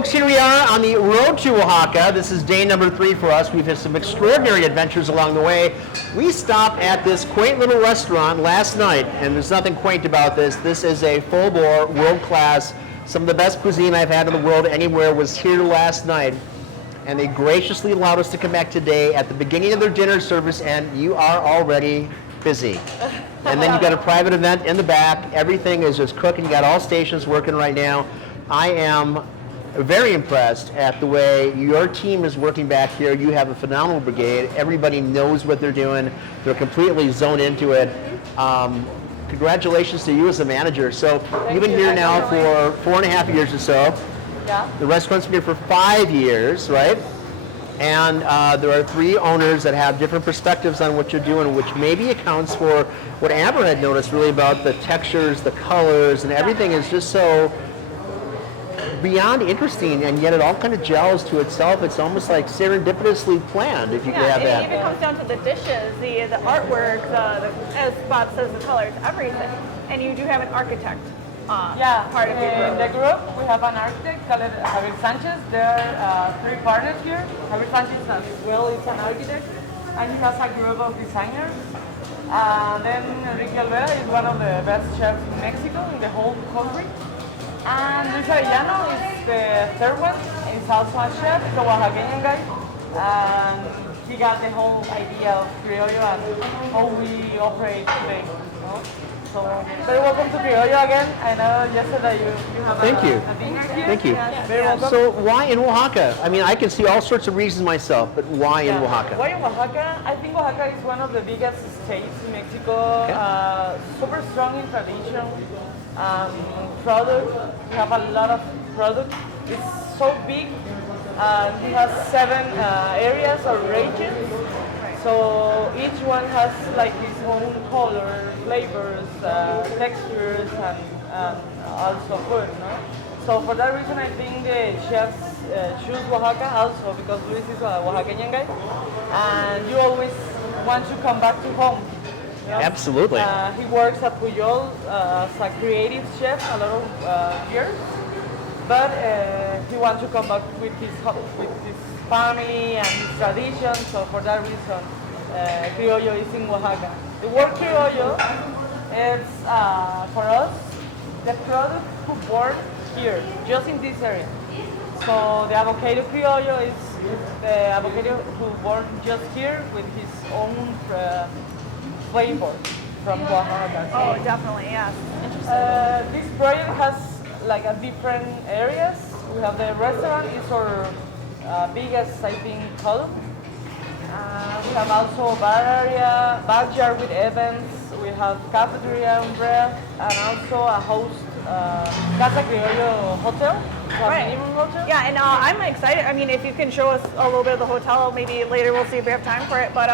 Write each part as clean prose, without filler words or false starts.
Folks, here we are on the road to Oaxaca. This is day number 3 for us. We've had some extraordinary adventures along the way. We stopped at this quaint little restaurant last night, and there's nothing quaint about this. This is a full-bore, world-class, some of the best cuisine I've had in the world anywhere was here last night. And they graciously allowed us to come back today at the beginning of their dinner service, and you are already busy. And then you've got a private event in the back. Everything is just cooking. You got all stations working right now. I am very impressed at the way your team is working back here. You have a phenomenal brigade. Everybody knows what they're doing. They're completely zoned into it. Congratulations to you as a manager. So you've been here now for 4.5 years or so. Yeah. The restaurant's been here for 5 years, right? And there are 3 owners that have different perspectives on what you're doing, which maybe accounts for what Amber had noticed really about the textures, the colors, and everything is just so beyond interesting, and yet it all kind of gels to itself. It's almost like serendipitously planned, if you could have that. It even comes down to the dishes, the artwork, as Bob says, the colors, everything. And you do have an architect part of your group. In the group, we have an architect called Javier Sanchez. There are 3 partners here. Javier Sanchez as well is an architect, and he has a group of designers. Then Enrique Alvera is one of the best chefs in Mexico, in the whole country. And Luis Arellano is the 3rd one. He's also a chef, he's a Oaxacan guy. And he got the whole idea of Criollo and how we operate today. You know? So, very welcome to Criollo again. I know yesterday you have a dinner here. Thank you. Yes, very welcome. So why in Oaxaca? I mean, I can see all sorts of reasons myself, but why in Oaxaca? Why in Oaxaca? I think Oaxaca is one of the biggest states in Mexico. Super strong in tradition. Product. We have a lot of product. It's so big. We have 7 areas or regions. So each one has like its own color, flavors, textures, and also food. No? So for that reason, I think the chefs choose Oaxaca also because Luis is a Oaxacan guy, and you always want to come back to home. You know? Absolutely. He works at Criollo as a creative chef a lot of years, but he wants to come back with his family and his tradition. So for that reason, Criollo is in Oaxaca. The word Criollo is for us the product who born here, just in this area. So the avocado Criollo is the avocado who born just here with his own flavor from Oaxaca. Oh, definitely, yes. Interesting. This project has like a different areas. We have the restaurant, is our biggest, I think, column. We have also a bar area, backyard with events. We have cafeteria and bread, and also a host Casa Criollo hotel. Right. Hotel. Yeah, and I'm excited. I mean, if you can show us a little bit of the hotel, maybe later we'll see if we have time for it. But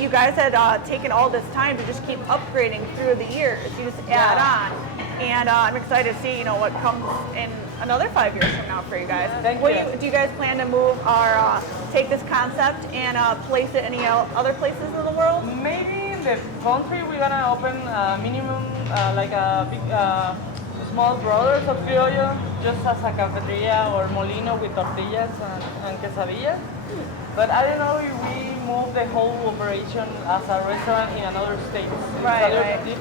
you guys had taken all this time to just keep upgrading through the years. You just add on, and I'm excited to see what comes in another 5 years from now for you guys. Do you guys plan to move or take this concept and place it any other places in the world? Maybe in the country we're gonna open minimum like a big. Small brothers of Criollo, just as a cafeteria or molino with tortillas and quesadillas. But I don't know if we move the whole operation as a restaurant in another state. Right.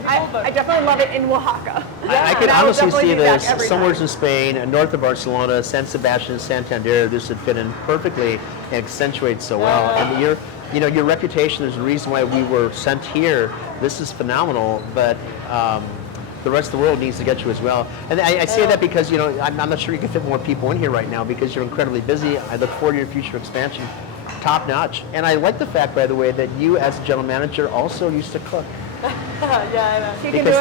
I definitely love it in Oaxaca. I could honestly see this somewhere in Spain, north of Barcelona, San Sebastian, Santander. This would fit in perfectly and accentuate so well. And your reputation is the reason why we were sent here. This is phenomenal, but the rest of the world needs to get you as well. And I say that because, I'm not sure you can fit more people in here right now because you're incredibly busy. I look forward to your future expansion. Top notch. And I like the fact, by the way, that you as a general manager also used to cook. Yeah, I know. Because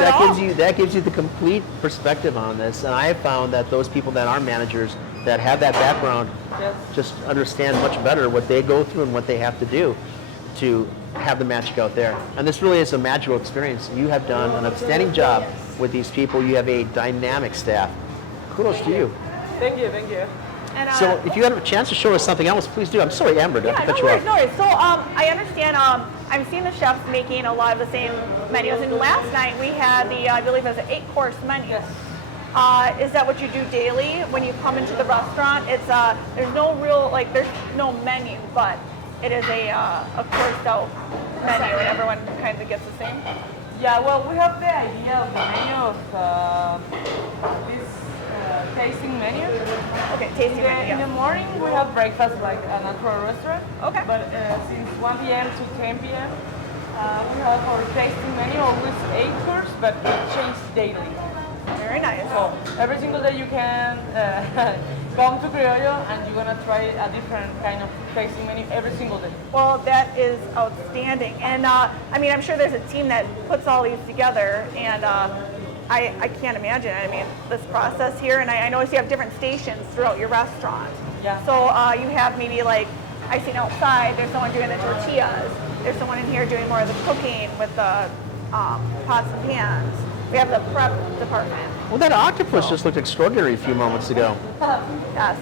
that gives you the complete perspective on this. And I have found that those people that are managers that have that background just understand much better what they go through and what they have to do to have the magic out there. And this really is a magical experience. You have done an outstanding job with these people. You have a dynamic staff. Kudos to you. Thank you. And, so if you have a chance to show us something else, please do. I'm sorry, Amber, to cut you off. No worries. So I understand I'm seeing the chefs making a lot of the same menus. And last night we had the, I believe it was an 8-course menu. Yes. Is that what you do daily when you come into the restaurant? It's there's no real there's no menu, but it is a coursed out menu, and everyone kind of gets the same. Yeah, well, we have the idea of the menu of this tasting menu. Okay, tasting menu. In the morning, we have breakfast like a natural restaurant. Okay. But since 1 p.m. to 10 p.m., we have our tasting menu, always 8 course, but it changes daily. Very nice. So every single day you can come to Criollo and you're gonna try a different kind of tasting menu every single day. Well, that is outstanding. And I mean, I'm sure there's a team that puts all these together, and I can't imagine. I mean, this process here, and I notice you have different stations throughout your restaurant. Yeah. So you have maybe I seen outside, there's someone doing the tortillas. There's someone in here doing more of the cooking with the pots and pans. We have the prep department. Well, that octopus just looked extraordinary a few moments ago. Yes.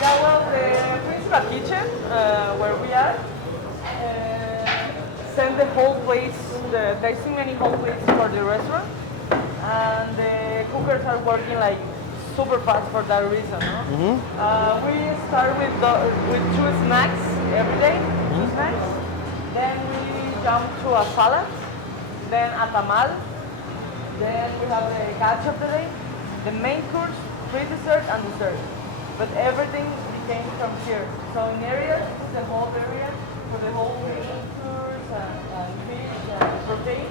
Yeah, well, the principal kitchen where we are send the whole place, the tasting menu whole place for the restaurant, and the cookers are working like super fast for that reason. No? We start with 2 snacks every day, 2 snacks. Then we jump to a salad, then a tamal. Then we have the catch of the day, the main course, pre-dessert, and dessert. But everything came from here. So in areas, the whole area, for the whole main course and fish and protein.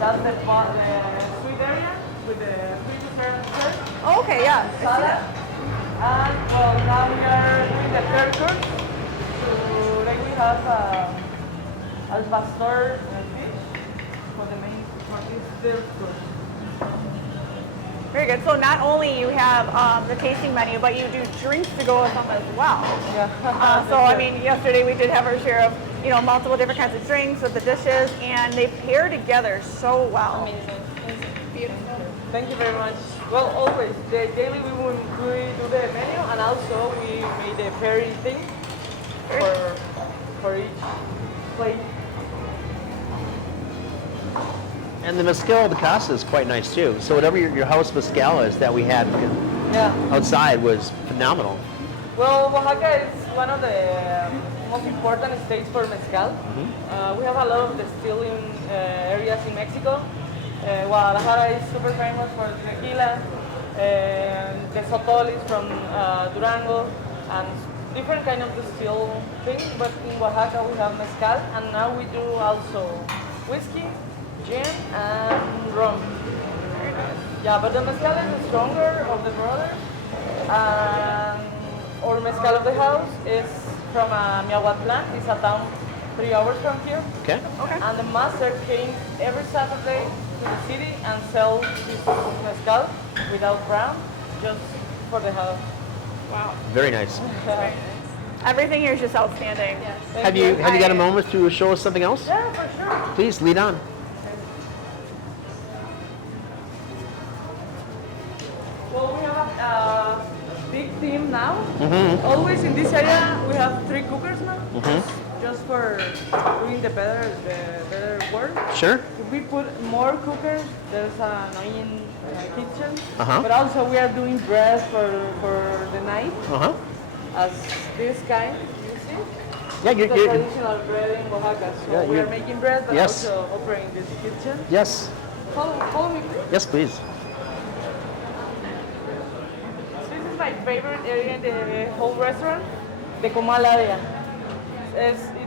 That's the sweet area with the pre-dessert and dessert. Oh, okay, yeah. I see Salad. that. And well, now we are doing the third course. So like we have al pastor fish for the main. Very good. So not only you have the tasting menu, but you do drinks to go with them as well. Yeah. So I mean, yesterday we did have our share of multiple different kinds of drinks with the dishes, and they pair together so well. Amazing. It's beautiful. Thank you very much. Well, always daily we do the menu, and also we made a pairing thing for each plate. And the mezcal de casa is quite nice too. So whatever your house mezcal is that we had Yeah. outside was phenomenal. Well, Oaxaca is one of the most important states for mezcal. We have a lot of distilling areas in Mexico. Guadalajara is super famous for tequila. The sotol is from Durango, and different kind of distill thing. But in Oaxaca we have mezcal, and now we do also whiskey, gin, and rum. Yeah, but the mezcal is the stronger of the brothers. Our mezcal of the house is from Miahuatlan. It's a town 3 hours from here. Okay. And the master came every Saturday to the city and sell his mezcal without brown, just for the house. Wow. Very nice. Everything here is just outstanding. Yes. Have you got a moment to show us something else? Yeah, for sure. Please lead on. Well, we have a big team now. Always in this area, we have 3 cookers now, just for doing the better work. Sure. If we put more cookers, there's an annoying kitchen. Uh-huh. But also we are doing bread for the night, as this kind. You see? Yeah, The traditional bread in Oaxaca. So Yeah, we you- are making bread, but Yes. also operating this kitchen. Yes. Follow me, please. Yes, please. This is my favorite area in the whole restaurant, the comal area.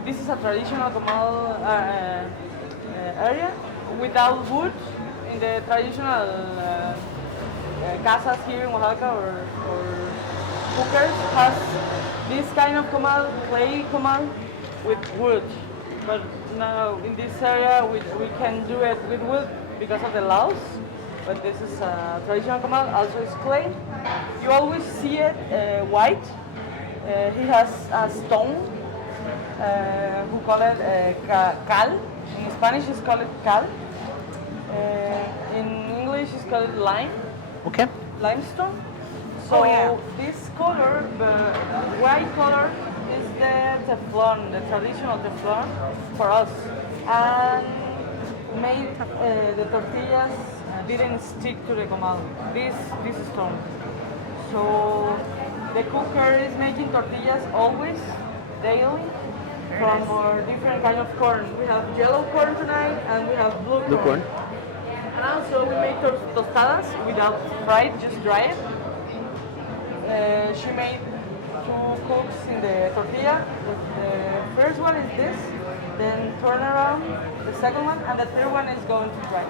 This is a traditional comal area without wood. In the traditional casas here in Oaxaca or cookers has this kind of comal, clay comal with wood. But now in this area we can do it with wood because of the laws. But this is a traditional comal, also is clay. You always see it white. He has a stone, who call it cal. In Spanish it's called cal. In English it's called lime, Okay. limestone. So Oh, yeah. this color, the white color, is the teflon, the traditional teflon for us. And made the tortillas didn't stick to the comal. This stone. So the cooker is making tortillas always, daily, from our different kind of corn. We have yellow corn tonight and we have blue corn. And also we make tostadas without fried, just dry it. She made 2 cooks in the tortilla. The first one is this, then turn around, the second one, and the third one is going to dry.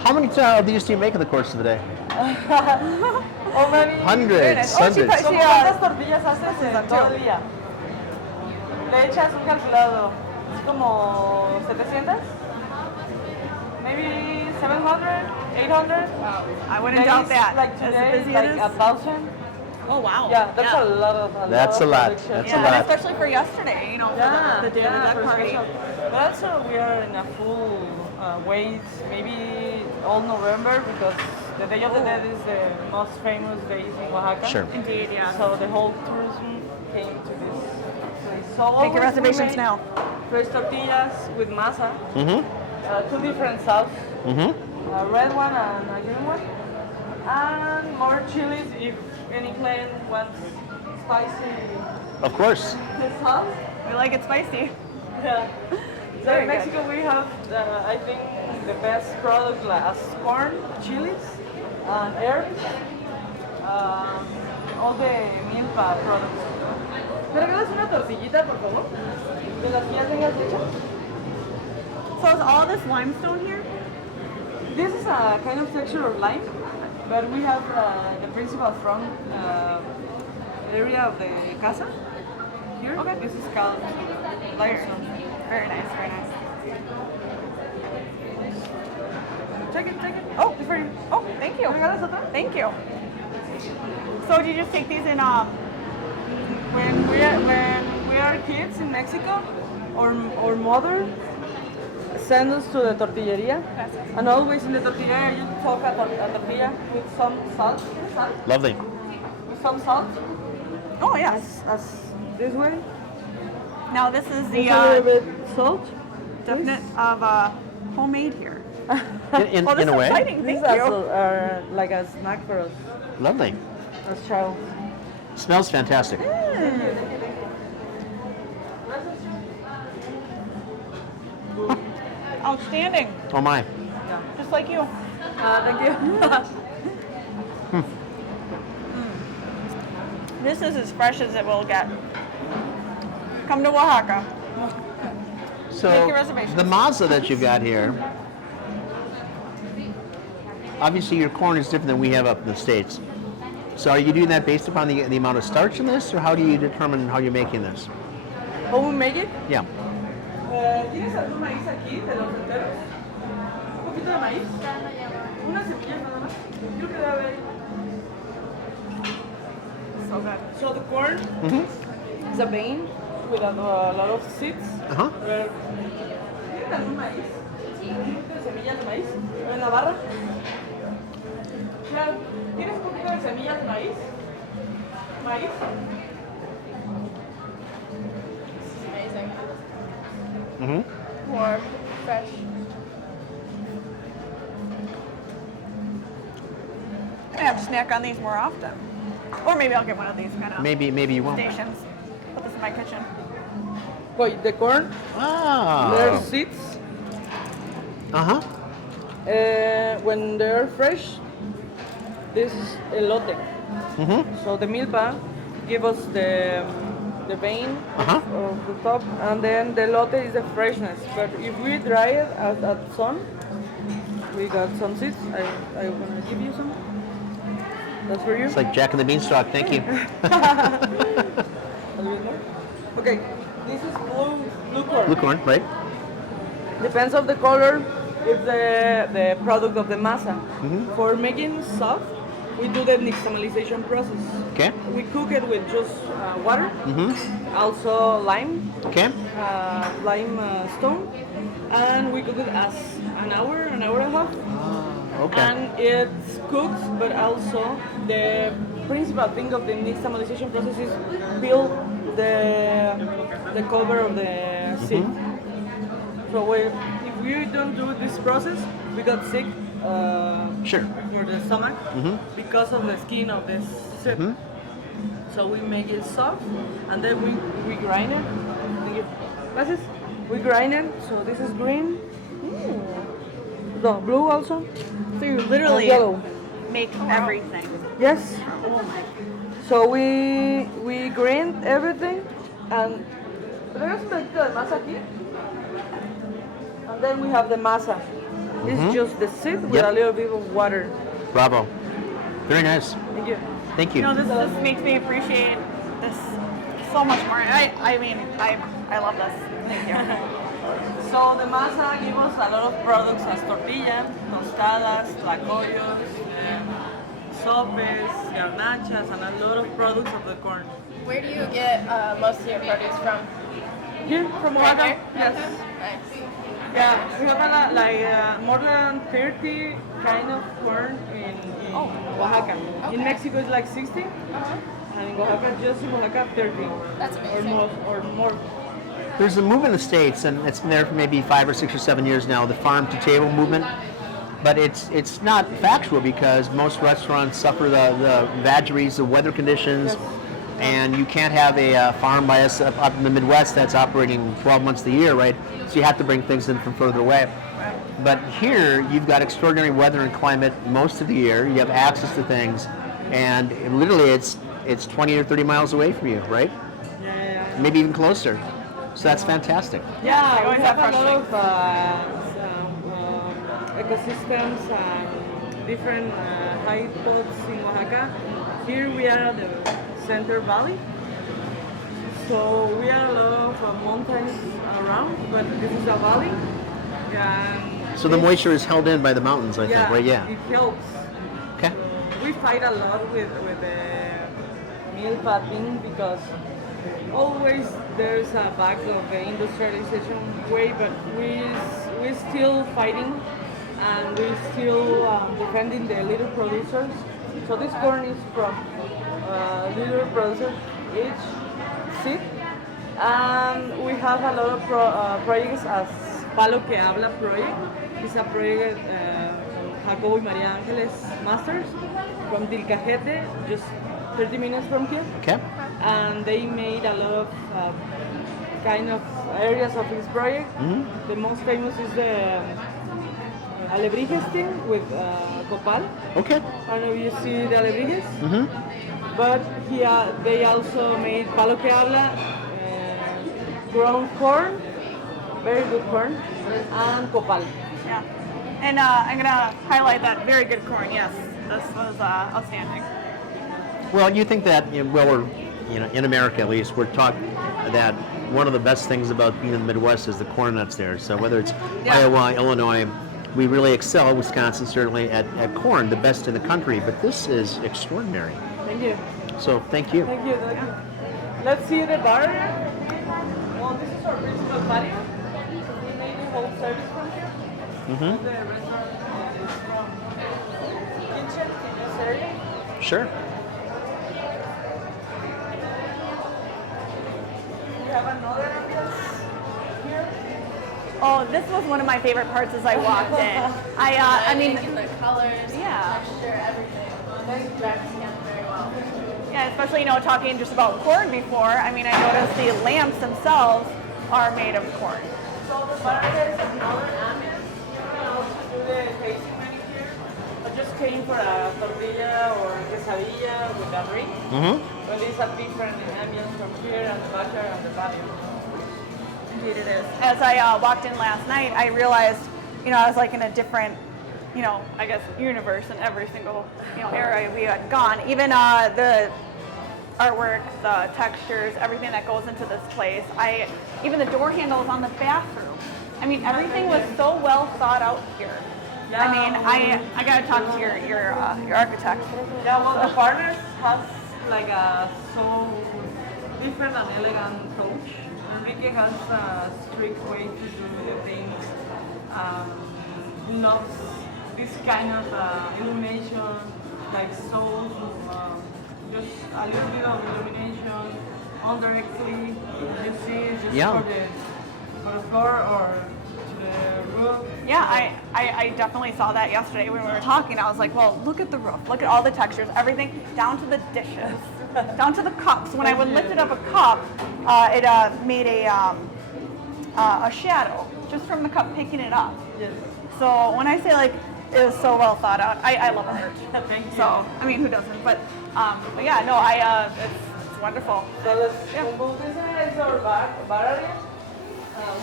How many of these do you make in the course of the day? How many? Hundreds, Oh, she hundreds. put- ¿Cómo cuántas tortillas haces en todo el día? Le echas un calculado, es como 700, maybe 700, 800. I wouldn't doubt that. Like As today, busy like it is. 1,000. Oh wow. Yeah, that's a lot of. That's a lot. production. That's Yeah, a lot. and especially for yesterday, you know, for the day of the duck for party. special. But also we are in a full wait, maybe all November, because the Day of the Dead is the most famous days in Oaxaca. Sure. Indeed, yeah. So the whole tourism came to this place. So Make your always we reservations make now. fresh tortillas with masa, Mm-hmm. 2 different sauce, Mm-hmm. a red one and a green one, and more chilies if any client wants spicy Of course. sauce. We like it spicy. Yeah. So Very in Mexico we have, I think, the best product as corn, chilies, and herbs, all the milpa products. ¿Me regalas una tortillita, por favor? ¿De las que ya tengas hechas? So is all this limestone here? This is a kind of texture of lime, but we have the principal front area of the casa here. Okay. This is called limestone. Very nice, very nice. Check it. Oh, it's for you. Oh, thank you. ¿Me regalas otra? Thank you. So do you just take these in When we are kids in Mexico, our mother send us to the tortilleria, and always in the tortilleria you talk a tortilla with some salt, Lovely. with some salt, Oh yes. as this way. Now this is Just a the little bit salt. definite of homemade here. In Oh, this a is way. exciting. This Thank is you. also like a snack for us Lovely. as child. Smells fantastic. Outstanding. Oh my. Just like you. Thank you. This is as fresh as it will get. Come to Oaxaca. So Make your reservations. the masa that you've got here, obviously your corn is different than we have up in the States. So are you doing that based upon the amount of starch in this, or how do you determine how you're making this? How we make it? Yeah. ¿Tienes algún maíz aquí de los enteros? ¿Un poquito de maíz? Una semilla nada más. Creo que debe haber. So good. So the corn Mm-hmm. is a bean with a lot of seeds. Uh-huh. ¿Tienes algún maíz? ¿Un poquito de semillas de maíz? ¿En la barra? Claro. ¿Tienes un poquito de semillas de maíz? ¿Maíz? This is amazing. Mm-hmm. Warm, fresh. I'm gonna have to snack on these more often. Or maybe I'll get one of these kind of Maybe you won't. stations. Put this in my kitchen. Wait, the corn, there's Ah. seeds. Uh-huh. When they're fresh, this is elote. Mm-hmm. So the milpa give us the vein Uh-huh. of the top, and then the elote is the freshness. But if we dry it at sun, we got some seeds. I wanna give you some. That's for you. It's like Jack and the Beanstalk. Thank you. A little bit more. Okay, this is blue corn. Blue corn, right? Depends of the color. It's the product of the masa. For making soft, we do the nixtamalization process. Okay. We cook it with just water, also lime, Okay. lime stone, and we cook it as an hour and a half. Okay. And it's cooked, but also the principal thing of the nixtamalization process is build the cover of the seed. So if we don't do this process, we got sick Sure. for the stomach because of the skin of this soup. So we make it soft, and then we grind it. Thank you. Glasses. We grind it. So this is green. The blue also. So you literally yellow. make everything. Yes. So we grind everything, and there's un poquito de masa aquí. And then we have the masa. It's just the seed with a little bit of water. Bravo. Very nice. Thank you. Thank you. You know, this makes me appreciate this so much more. I mean, I love this. Thank you. So the masa gives us a lot of products as tortilla, tostadas, tlacoyos, sopes, garnachas, and a lot of products of the corn. Where do you get most of your produce from? Here from Right Oaxaca. here? Yes. Nice. Yeah, we have like more than 30 kind of corn in Oaxaca. Okay. In Mexico it's like 60, and in Oaxaca, just in Oaxaca, 30. That's amazing. Or more. There's a movement in the States, and it's been there for maybe 5 or 6 or 7 years now, the farm-to-table movement. But it's not factual because most restaurants suffer the vagaries of weather conditions, and you can't have a farm by us up in the Midwest that's operating 12 months of the year, right? So you have to bring things in from further away. But here, you've got extraordinary weather and climate most of the year. You have access to things, and literally it's 20 or 30 miles away from you, right? Yeah. Maybe even closer. So that's fantastic. Yeah, always we have have a lot fresh of ecosystems and different high spots in Oaxaca. Here we are at the Center Valley. So we are a lot of mountains around, but this is a valley. And So the moisture is held in by the mountains, I think, right? Yeah. It helps. Okay. We fight a lot with the milpa thing because always there's a back of the industrialization way, but we're still fighting and we're still defending the little producers. So this corn is from little producers, each seed, and we have a lot of projects as Palo que Habla project. It's a project Jacobo y Maria Angeles Masters from Tilcajete, just 30 minutes from here. Okay. And they made a lot of kind of areas of this project. The most famous is the alebrijes thing with copal. Okay. I don't know if you see the alebrijes. But here they also made palo que habla, ground corn, very good corn, and copal. Yeah. And I'm gonna highlight that very good corn. Yes, this was outstanding. Well, you think that, we're, in America at least, we're taught that one of the best things about being in the Midwest is the corn that's there. So whether it's Iowa, Illinois, we really excel, Wisconsin certainly, at corn, the best in the country. But this is extraordinary. Thank you. So thank you. Thank you. Thank you. Let's see the bar. Well, this is our principal patio. We made the whole service from here. The restaurant is from kitchen to this area. Sure. We have another ambiance here. Oh, this was one of my favorite parts as I walked in. I mean, Lighting and the colors, Yeah. the texture, everything. It tracks skin very well. yeah, especially talking just about corn before. I mean, I noticed the lamps themselves are made of corn. So the bar is another ambience. You can also do the tasting menu here. I just came for a tortilla or quesadilla with a drink. But it's a different ambience from here and the backyard and the patio. Indeed it is. As I walked in last night, I realized, I was like in a different, I guess, universe in every single, area we had gone. Even the artwork, the textures, everything that goes into this place. Even the door handles on the bathroom. I mean, everything was so well thought out here. Yeah. I mean, I gotta talk to your architect. Yeah, well, the partners has like a so different and elegant touch. Enrique has a strict way to do the things. Loves this kind of illumination, like so, just a little bit of illumination indirectly. You see, just for the floor or to the roof. Yeah, I definitely saw that yesterday when we were talking. I was like, well, look at the roof, look at all the textures, everything, down to the dishes, down to the cups. When I would lift it up a cup, it made a shadow just from the cup picking it up. Yes. So when I say like it was so well thought out, I love art. Thank you. So I mean, who doesn't? But yeah, no, it's wonderful. So let's Yeah. move this is our bar area.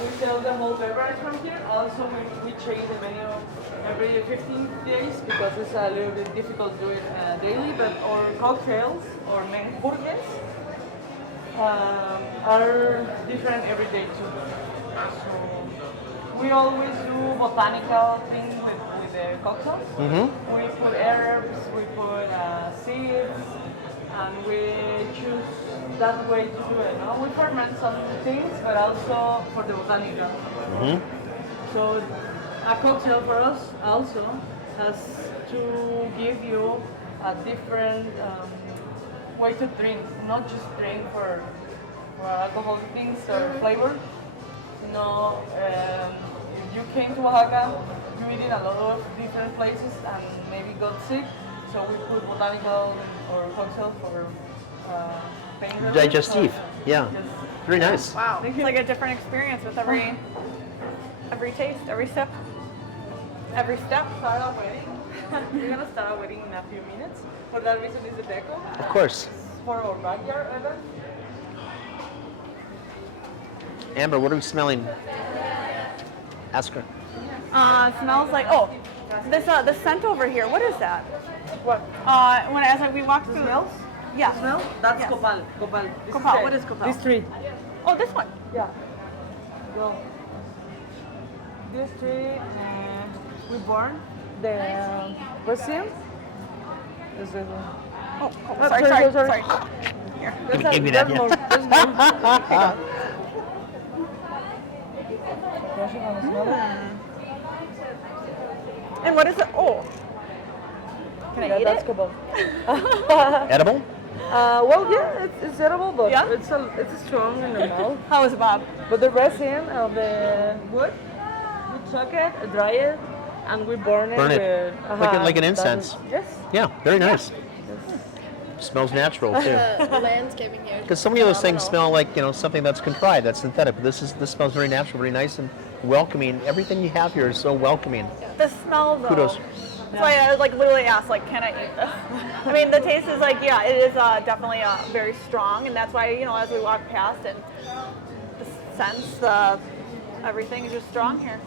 We sell the whole beverage from here. Also, we change the menu every 15 days because it's a little bit difficult to do it daily. But our cocktails or main purges are different every day too. So we always do botanical things with the cocktails. We put herbs, we put seeds, and we choose that way to do it. No? We ferment some things, but also for the botanical. So a cocktail for us also has to give you a different way to drink, not just drink for alcoholic things or flavor. No, if you came to Oaxaca, you eat in a lot of different places and maybe got sick, so we put botanical or cocktail for pain relief. Digestive, So, yeah. yes. Very nice. Wow, it's like a different experience with every taste, every sip, every step. Start our wedding. We're gonna start our wedding in a few minutes. For that reason is the deco. Of course. For our backyard event. Amber, what are we smelling? Ask her. Smells like the scent over here. What is that? What? As we walk through. Smells? Yeah. Smell? That's Yes. copal. Copal. This Copal. the- What is copal? This tree. Oh, this one. Yeah. Well, this tree we born the resin. This is Oh, Oh, sorry. Here. Give me that, yeah. There's more. Crush it on the smell it. And what is it? Oh. Can I eat That's it? copal. Edible? Well, yeah, it's edible, but Yeah? it's strong in the mouth. How is it, Bob? But the resin of the wood, we chuck it, dry it, and we burn it. Burn it. With, Like an that incense. is- Yes. Yeah, very nice. Smells natural too. The landscaping here. is Because so many of those things phenomenal. smell like, something that's contrived, that's synthetic. But this smells very natural, very nice and welcoming. Everything you have here is so welcoming. The smell, though. Kudos. That's why I literally asked, can I eat this? I mean, the taste is it is definitely very strong, and that's why as we walk past and the sense, everything is just strong here.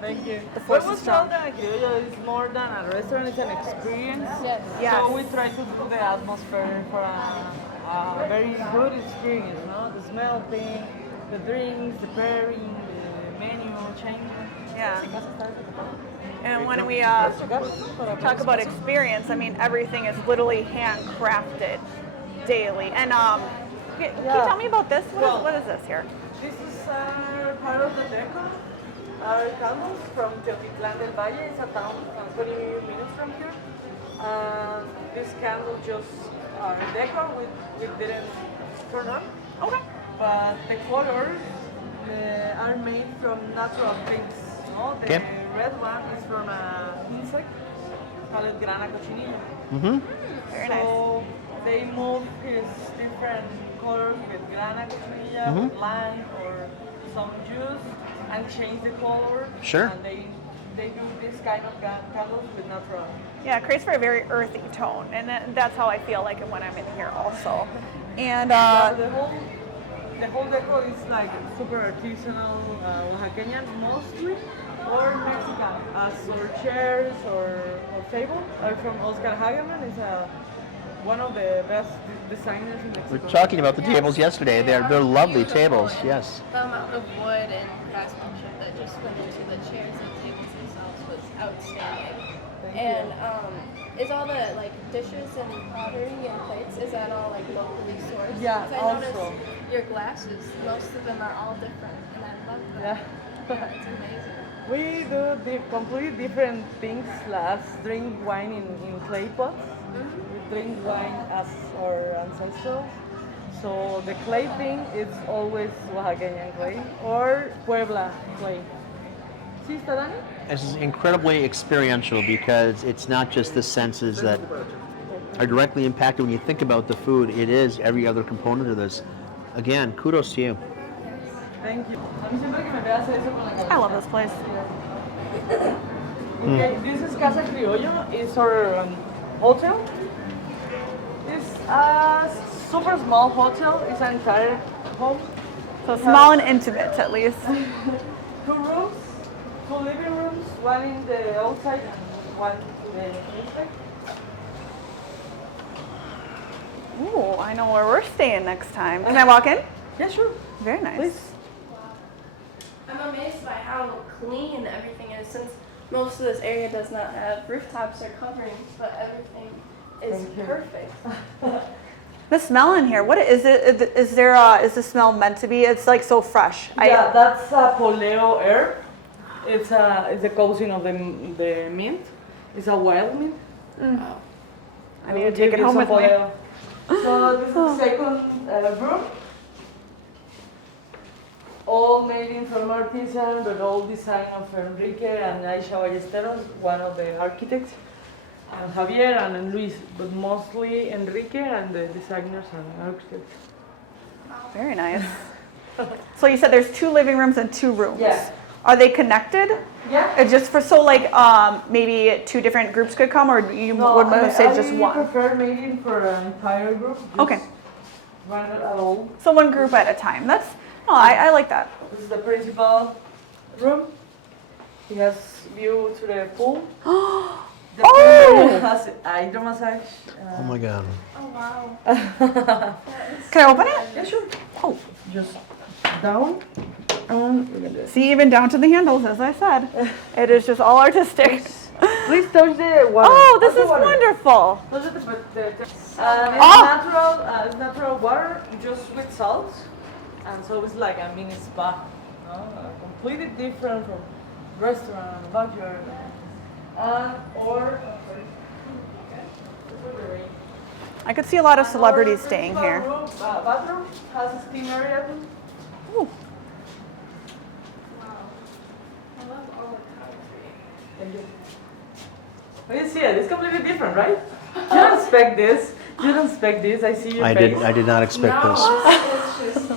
Thank you. The force What is we strong. call the Criollo is more than a restaurant, it's an experience. Yes. Yes. So we try to do the atmosphere for a very good experience, no? The smell thing, the drinks, the pairing, the menu change. Yeah. And when we talk about experience, I mean, everything is literally handcrafted daily. And can you tell me about this? What is this here? This is part of the deco. Our candles from Teotitlán del Valle. It's a town 20 minutes from here. This candle just deco. We didn't turn on. Okay. But the colors are made from natural things. No? The Okay. red one is from an insect called grana cochinilla. Mm-hmm. Very nice. So they move his different colors with grana cochinilla, with lime or some juice, and change the color. Sure. And they do this kind of candles with natural. Yeah, it creates for a very earthy tone, and that's how I feel like it when I'm in here also. And The whole deco is like super artisanal, Oaxacan mostly, or Mexican. As our chairs or table are from Oscar Hageman. Is one of the best designers in We Mexico. were talking about the tables yesterday. They're lovely tables, yes. The amount of wood and craftsmanship that just went into the chairs and tables themselves was outstanding. And is all the dishes and pottery and plates, is that all locally sourced? Yeah, 'Cause I also. noticed your glasses, most of them are all different, and I love that. Yeah. It's amazing. We do completely different things. Let's drink wine in clay pots. We drink wine as our ancestors. So the clay thing is always Oaxacan clay or Puebla clay. Sí, está Dani? This is incredibly experiential because it's not just the senses that are directly impacted when you think about the food. It is every other component of this. Again, kudos to you. Thank you. A mí siempre que me ve hace eso con la cabeza. I love this place. Okay, this is Casa Criollo. It's our hotel. It's a super small hotel. It's an entire home. So small and intimate, at least. 2 rooms, 2 living rooms, one in the outside and one in the inside. Ooh, I know where we're staying next time. Can I walk in? Yeah, sure. Very nice. Please. I'm amazed by how clean everything is, since most of this area does not have rooftops or coverings, but everything is Thank you. perfect. The smell in here, what is it? Is there? Is the smell meant to be? It's like so fresh. Yeah, that's a poleo herb. It's the cousin of the mint. It's a wild mint. I need to take it home with me. So this is the second room. All made in from artisan, but all design of Enrique and Aisha Ballesteros, one of the architects, and Javier and Luis, but mostly Enrique and the designers and architects. Very nice. So you said there's 2 living rooms and 2 rooms. Yeah. Are they connected? Yeah. It's just for maybe 2 different groups could come, or you would say just one? I prefer making for an entire group. Just Okay. One at all. So one group at a time. I like that. This is the principal room. It has view to the pool. The pool area has hydro massage. Oh my God. Oh wow. Can I open it? Yeah, sure. Oh, Just down. And we're gonna see, even down to the handles, as I said. It is just all artistic. please touch the water. Oh, this Touch the is water. wonderful. Touch the it's Oh. natural water, just with salt, and so it's like a mini spa. No? Completely different from restaurant, backyard, or. I could see a lot of celebrities Our staying principal here. room, bathroom has a steam area too. Ooh. Wow. I love all the concrete. Thank you. Well, you see it. It's completely different, right? You don't expect this. You don't expect this. I see your I face. did not expect No, this. it's just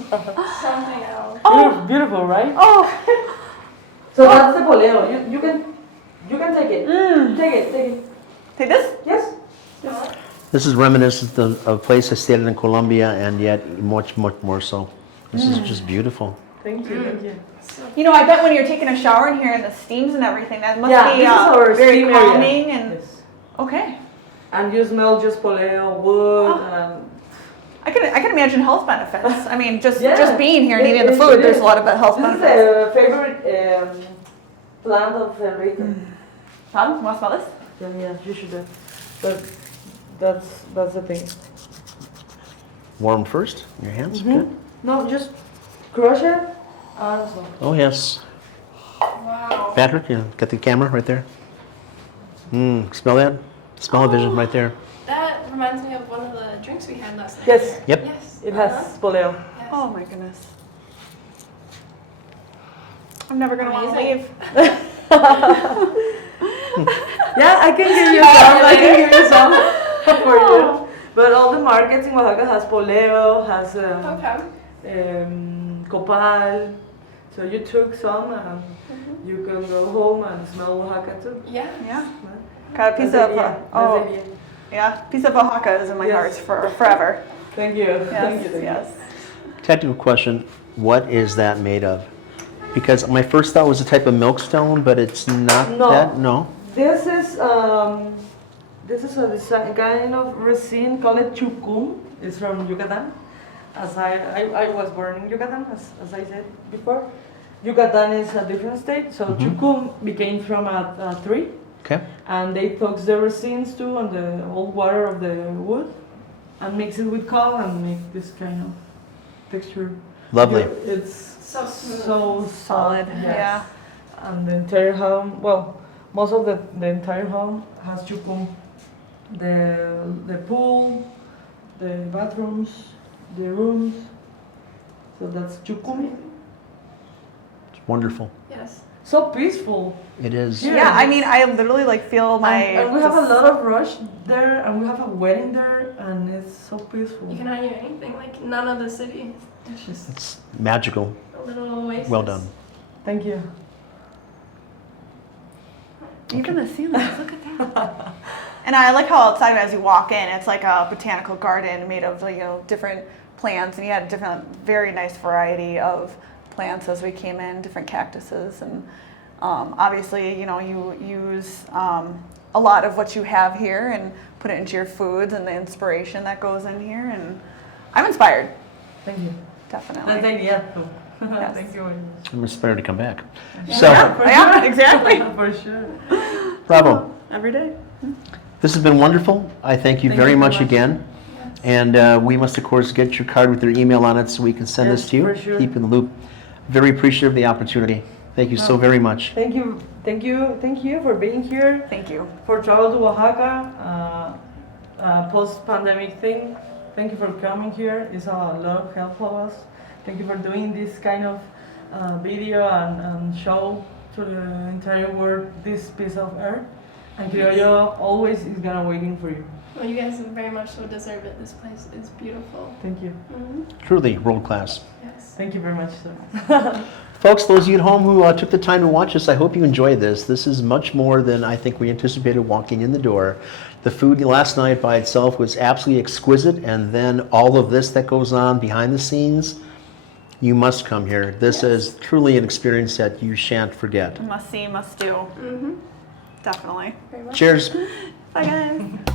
something else. Beautiful, right? Oh, So that's the poleo. You can take it. Take it. take this? Yes. This is reminiscent of a place I stayed in Colombia, and yet much more so. This is just beautiful. Thank you. You know, I bet when you're taking a shower in here and the steams and everything, that must Yeah, be this is our very steam area. calming and Yes. okay. And you smell just poleo, wood, Oh. and I can imagine health benefits. I mean, just Yeah. being here and It- eating the it- food, it there's is. a lot of health this is benefits. the favorite plant of Enrique. Tom, you want to smell this? Yeah, you should do. But that's the thing. Warm first, your hands. Good. No, just crush it. And so. Oh yes. Wow. Patrick, you got the camera right there. Smell that? Smell vision right there. That reminds me of one of the drinks we had last night. Yes. Yep. Yes. It has poleo. Yes. Oh my goodness. I'm never gonna want to Amazing. leave. Yeah, I can give you some. I can give you some for you. But all the markets in Oaxaca has poleo, has Okay. copal. So you took some and you can go home and smell Oaxaca too. Yeah. Yeah. Got a piece That's of the idea. oh That's the idea. yeah, piece of Oaxaca is in my Yes. heart for forever. Thank you. Thank you. Yes. Technical question: what is that made of? Because my first thought was a type of milkstone, but it's not No. that. No. This is a design, kind of resin called chucum. It's from Yucatan. As I was born in Yucatan, as I said before. Yucatan is a different state, so chucum became from a tree, Okay. and they took the resins too and the old water of the wood, and mix it with coal and make this kind of texture. Lovely. It's So smooth. so Solid. yes. Yeah. And the entire home, well, most of the entire home has chucum. The pool, the bathrooms, the rooms. So that's chucum. It's wonderful. Yes. so peaceful. It is. Yeah, I mean, I literally like feel my. And we have a lot of rush there, and we have a wedding there, and it's so peaceful. You can argue anything, like none of the city. It's just It's magical. a little oasis. Well done. Thank you. Even the ceilings, look at that. And I like how outside as you walk in, it's like a botanical garden made of different plants, and you had a different, very nice variety of plants as we came in, different cactuses, and obviously you use a lot of what you have here and put it into your foods and the inspiration that goes in here, and I'm inspired, Thank you. definitely. Thank you. Yes. Thank you very much. I'm inspired to come back. So, Yeah, exactly. For sure. bravo. Every day. This has been wonderful. I thank you Thank very you so much much. again. And we must, of course, get your card with your email on it so we can send Yes, this to you. for sure. Keep you in the loop. Very appreciative of the opportunity. Thank you so very much. Thank you for being here. Thank you. For travel to Oaxaca, post-pandemic thing. Thank you for coming here. It's a lot of help for us. Thank you for doing this kind of video and show to the entire world this piece of earth. And Criollo always is gonna waiting for you. Well, you guys very much so deserve it. This place is beautiful. Thank you. Truly world class. Yes. Thank you very much, sir. Folks, those of you at home who took the time to watch this, I hope you enjoyed this. This is much more than I think we anticipated walking in the door. The food last night by itself was absolutely exquisite, and then all of this that goes on behind the scenes, you must come here. This is truly an experience that you shan't forget. Must see, must do. Definitely. Very much. Cheers. Bye, guys.